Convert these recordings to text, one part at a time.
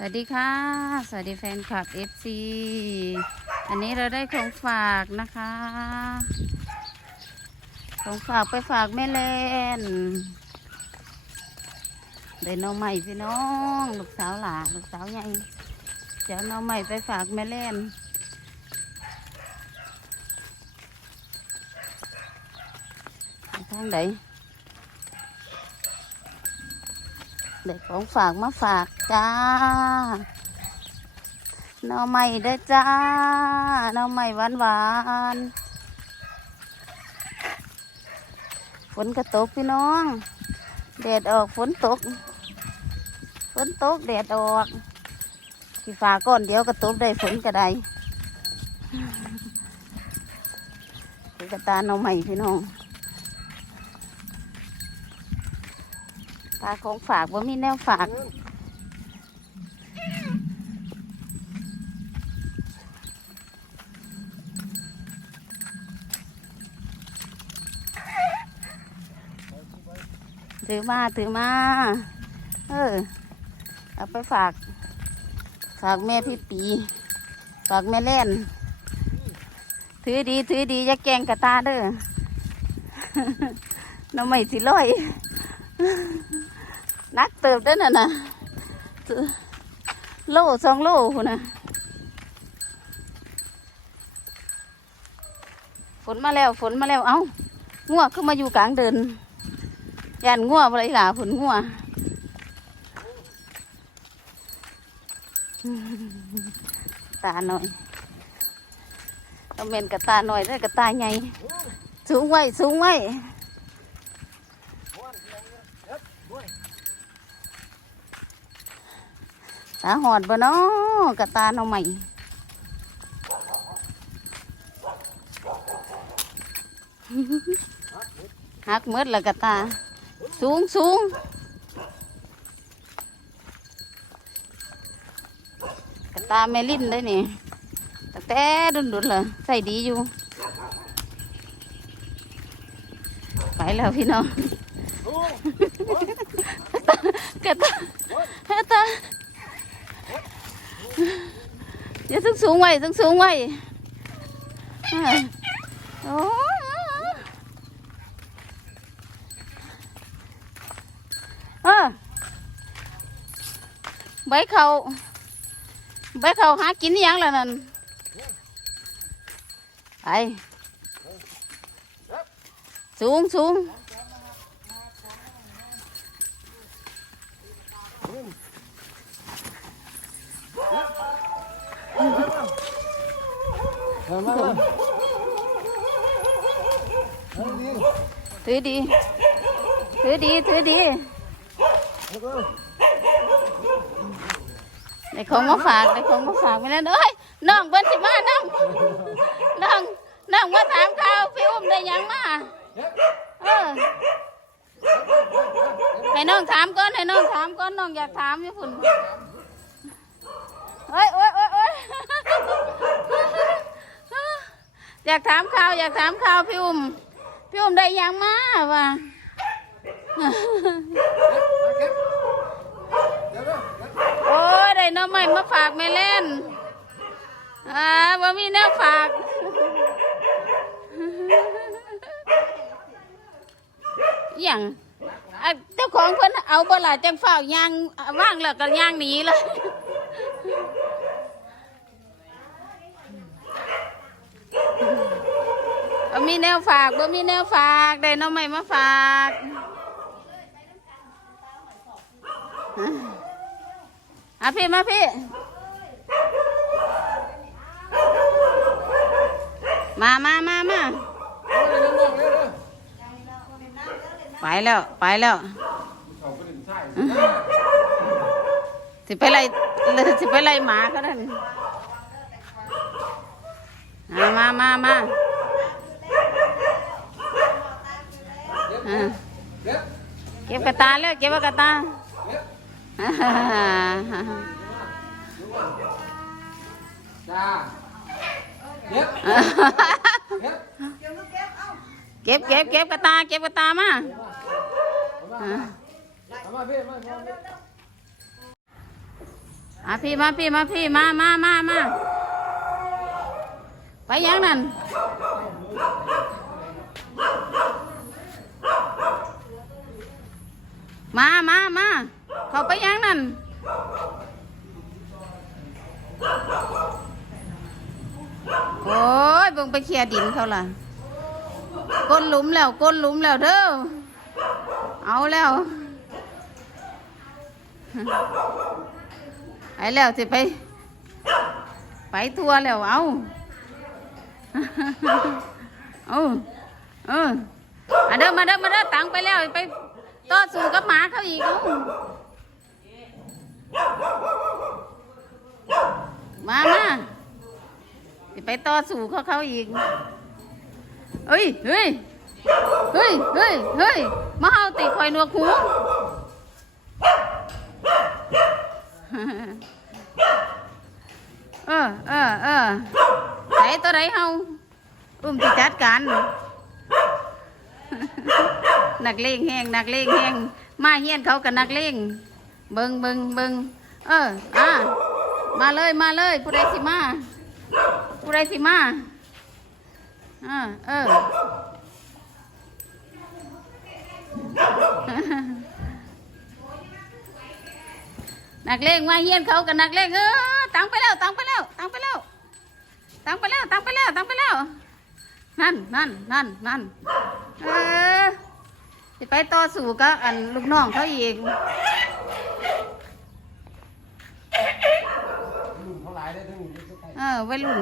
สวัสดีค่ะ สวัสดีแฟนคลับ FC อันนี้เราได้ของฝากนะคะ ของฝากไปฝากแม่เลนได้น้องใหม่พี่น้อง ลูกสาวหลาลูกสาวใหญ่เดี๋ยวน้องใหม่ไปฝากแม่เลนทางไหน เด็กของฝากมาฝากจ้าหน่อใหม่เด้อจ้าหน่อใหม่หวานหวานฝนกระตกพี่น้องแดดออกฝนตกฝนตกแดดออกที่ฝาก้อนเดียวกระตกได้ฝนก็ได้กระตาหน่อใหม่พี่น้อง ปลาของฝากว่ามีแนวฝากถือมาถือมา เออ เอาไปฝาก ฝากแม่พี่ปี ฝากแม่เล่น ถือดี ถือดียาแกงกระตาเด้อน้ำไม่สิลอย นักเติบได้น่ะนะโลสองโลคุณนะฝนมาแล้วฝนมาแล้วเอ้างัวขึ้นมาอยู่กลางเดินยานงัวอะไรล่ะฝนงัวตาหน่อยต้องเป็นกระตาหน่อยได้กระตาใหญ่สูงไว้สูงไว้าหอดบ่เนาะกระตาเนาใหม่หักมืดละกระตา สูงสูงกระตาแม่ลิ้นได้นี่ตั้งแต่ดุนดุนเลยใส่ดีอยู่ ไปแล้วพี่น้อง กระตากระตา อย่าสูงสูงไว้สูงสูงไว้อ่าโอ้เมามาถือดี ถือดี ถือดีแล้วก็ได้ของมาฝากได้ของมาฝากไปแล้วเอ้ยน้องเบิ้นสิมาน้องน้องน้องมาถามข่าวพี่อุ้มได้ยังมาเออให้น้องถามก่อนให้น้องถามก่อนน้องอยากถามอยู่พุ่นากถามข่าวอยากถามข่าวพี่อุ้มพี่อุ้มได้ยังมาว่ะโอ้ยได้น้องใหม่มาฝากแม่เล่นอ่าว่ามีแนวฝากอย่างเจ้าของเพิ่นเอาบ่ล่ะจังฝ้ายางว่างแล้วก็ยางหนีเลยบ่มีแนวฝากบ่มีแนวฝากได้น้องใหม่มาฝากอะพี่มาพี่ มามามามาไปแล้วไปแล้วสิไปไล่สิไปไล่หมาเขานั่นมามามามาอ่า เดี๋ยวเก็บกระตาแล้วเก็บกระตาเดี๋ยวอ่าฮ่าฮ่าฮ่าจ้าเดี๋ยวเก็บเก็บเก็บกระตาเก็บกระตามาอ่าเอามาพี่มามามาอมาพี่มาพี่มาพี่มามามามาไปยังนั่น มามามาเขาไปยังนั่นโอ้ยเบิ่งไปเคลียดินเขาล่ะก้นหลุมแล้วก้นหลุมแล้วเด้อเอาแล้วไปแล้วสิไป ไปทัวร์แล้วเอาเอาเออมาเด้อมาเด้อมาเด้อตังไปแล้วไป ต่อสู้กับหมาเขาอีกมามาไปต่อสู้เขาเขาอีกเฮ้ยเฮ้ยเฮ้ยเฮ้ยเฮ้ยมาเฮาตีคอยหนวกหูเออเออเออไหนตัวไหนเฮาอุ้มติจัดการ นักเลงแหงนักเลงแหงมาเฮียนเขากับนักเลงเบิงเบิงเบิงเอออะมาเลยมาเลยผู้ใดสิมาผู้ใดสิมาเออเออนักเลงมาเฮียนเขากับนักเลงเออตังไปแล้วตังไปแล้วตังไปแล้วตังไปแล้วตังไปแล้วตังไปแล้วนั่นนั่นนั่นนั่นเออ จะไปต่อสู้กับอันลูกน้องเขาอีกลุงเขาหลายได้ทั้งหมดที่ใกล้เออวัยรุ่น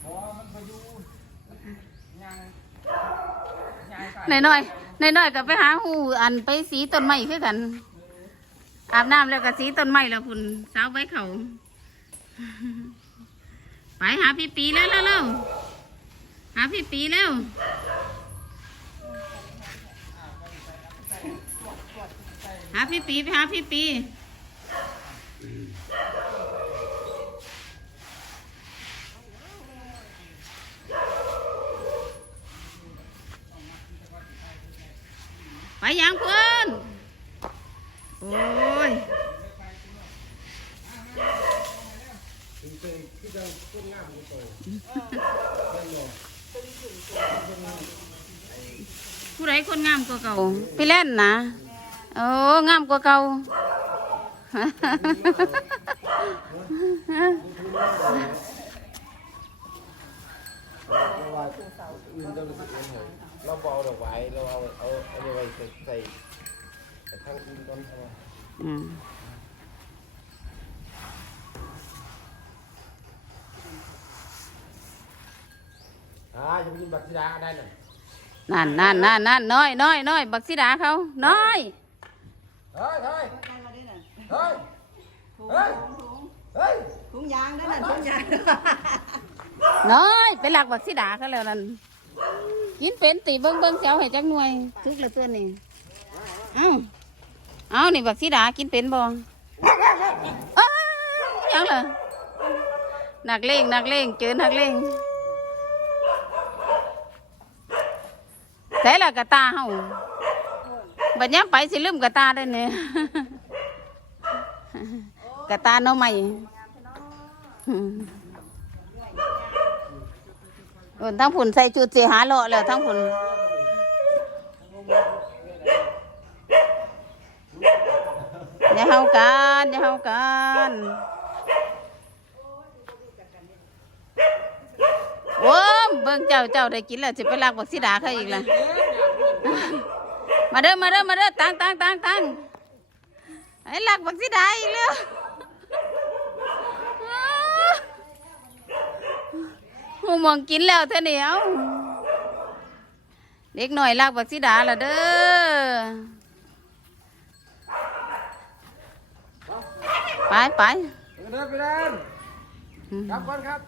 เพราะว่ามันพายุยังยังใส่หน่อยหน่อยหน่อยหน่อยๆก็ไปหาหูอันไปสีต้นไม้คือกัน อาบน้ำแล้วก็สีต้นไม้แล้วคุณสาวไว้เขา ไปหาพี่ปีแล้วแล้วแล้วหาพี่ปีแล้วหาพี่ปีไปหาพี่ปีไปยังเพื่อนโอ้ย ผู้ใดคนงามกว่าเก่าพี่เล่นนะโอ้งามกว่าเก่าเราว่าอื่นเรารู้สึกยังไงเราบเอาดอกไม้เราเอาเอาเอาไปใส่ใส่ใส่ทางอื่นก่อนเอาอืม อ่าจะไปกินบัตรสีดาก็ได้น่ะนั่นนั่นนั่นนั่นน้อยน้อยน้อยบักสีดาเขาน้อยเฮ้ยเฮ้ยเฮ้ยเฮ้ยเฮ้ยถุงยางนั่นน่ะถุงยางน้อยไปหลักบักสีดาเขาแล้วนั่นกินเป็นตีเบิ้งเบิ้งเสียวให้จักหน่วยทุกเหละตัวนี่เอ้าเอานี่บักสีดากินเป็นบ่เอ้ยยังเหรอนักเลงนักเลงเจอนักเลง แต่ละกะตาเฮาบัดย้ำไปสิลืมกะตาได้เนี่ยกะตาโนอใหม่เออทั้งผุนใส่จุดสีหาเลาะแล้วทั้งผุนอย่าเฮากันอย่าเฮากันโอ้ม เบิ่งเจ้าเจ้าได้กินแล้วสิไปลากบักสีดาเขาอีกละมาเด้อมาเด้อมาเด้อตังตังตังตังไอ้ลากบักสีดาอีกแล้วหูมองกินแล้วเท่านี้เอาเด็กหน่อยลากบักสีดาละเด้อไปไปไปเดินไปเดินครับก่อนครับ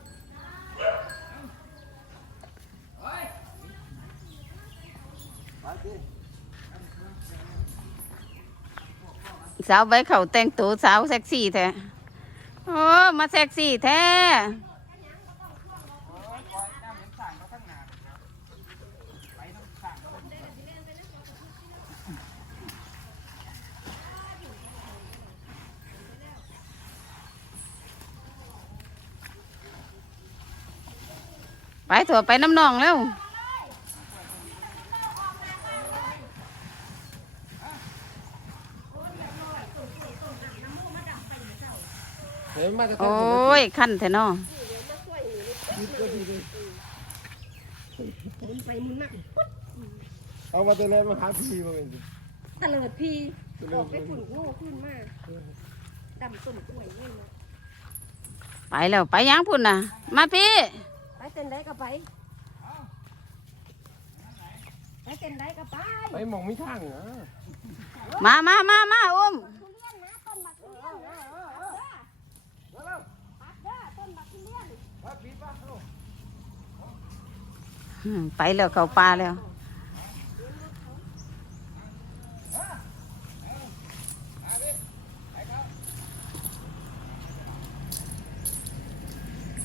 สาวใบเขาแต่งตัวสาวเซ็กซี่แท้โอ้มาเซ็กซี่แท้ไปถั่วไปน้ำนองแล้ว โอ้ยขั้นแท้เนอเอามาตัวเล่นมาหาพี่มาเป็นตะเลิดพีออกไปฝุ่นโง่ขึ้นมากดำต้นกล้วยนี่นะไปแล้วไปยังพุ่นน่ะมาพี่ ไปเต้นได้ก็ไปไปเต้นได้ก็ไป ไปมองไม่ทางเหรอมามามามาอุ้ม ทุเรียนนะต้นบักทุเรียนนะปัดเด้อต้นบักทุเรียน อืม ไปแล้วเข้าป่าแล้ว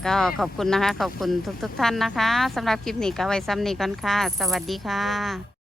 ก็ขอบคุณนะคะ ขอบคุณทุกๆทท่านนะคะสำหรับคลิปนี้ก็ไว้ซ้ำนี้ก่อนค่ะ สวัสดีค่ะ